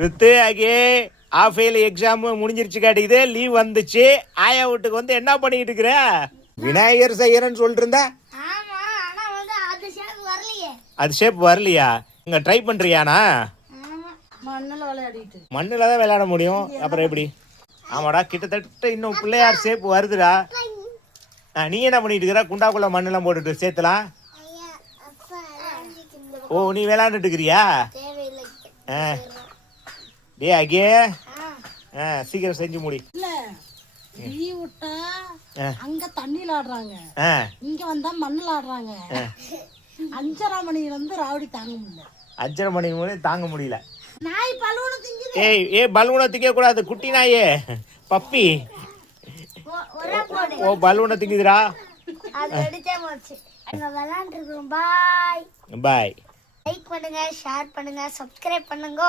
ரித்து Aake half yearly exam முடிஞ்சிருச்சு காட்டிக்குது, leave வந்துச்சு. ஆயா வீட்டுக்கு வந்து என்ன பண்ணிட்டு இருக்கிற? விநாயகர் செய்யறேன்னு சொல்லிட்டு இருந்தா. அது ஷேப் வரலையா? இங்க ட்ரை பண்றியானா? மண்ணுல தான் விளையாட முடியும், அப்புறம் எப்படி? ஆமாடா, கிட்டத்தட்ட இன்னும் பிள்ளையார் ஷேப் வருதுடா. நீ என்ன பண்ணிட்டு இருக்கிற? குண்டாக்குள்ள மண்ணெல்லாம் போட்டுட்டு சேர்த்துலாம். ஓ, நீ விளையாண்டுட்டு இருக்கிறியா? டே அகே, சீக்கிரம் செஞ்சு முடி. அங்க தண்ணியில ஆடுறாங்க, இங்க வந்தா மண்ணுல ஆடுறாங்க. 5:30 மணில இருந்து ராவடி தாங்க முடியல. 5:30 மணி தாங்க முடியல. நாய் பலூன திங்குது. ஏய் பலூனை திங்க கூடாது, குட்டி நாயே, பப்பி. ஓ பலூனை திங்குதுடா. அது அடிச்சே போச்சு. அங்க விளையாண்டுறோம். பாய் பாய். லைக் பண்ணுங்க, ஷேர் பண்ணுங்க, சப்ஸ்கிரைப் பண்ணுங்க.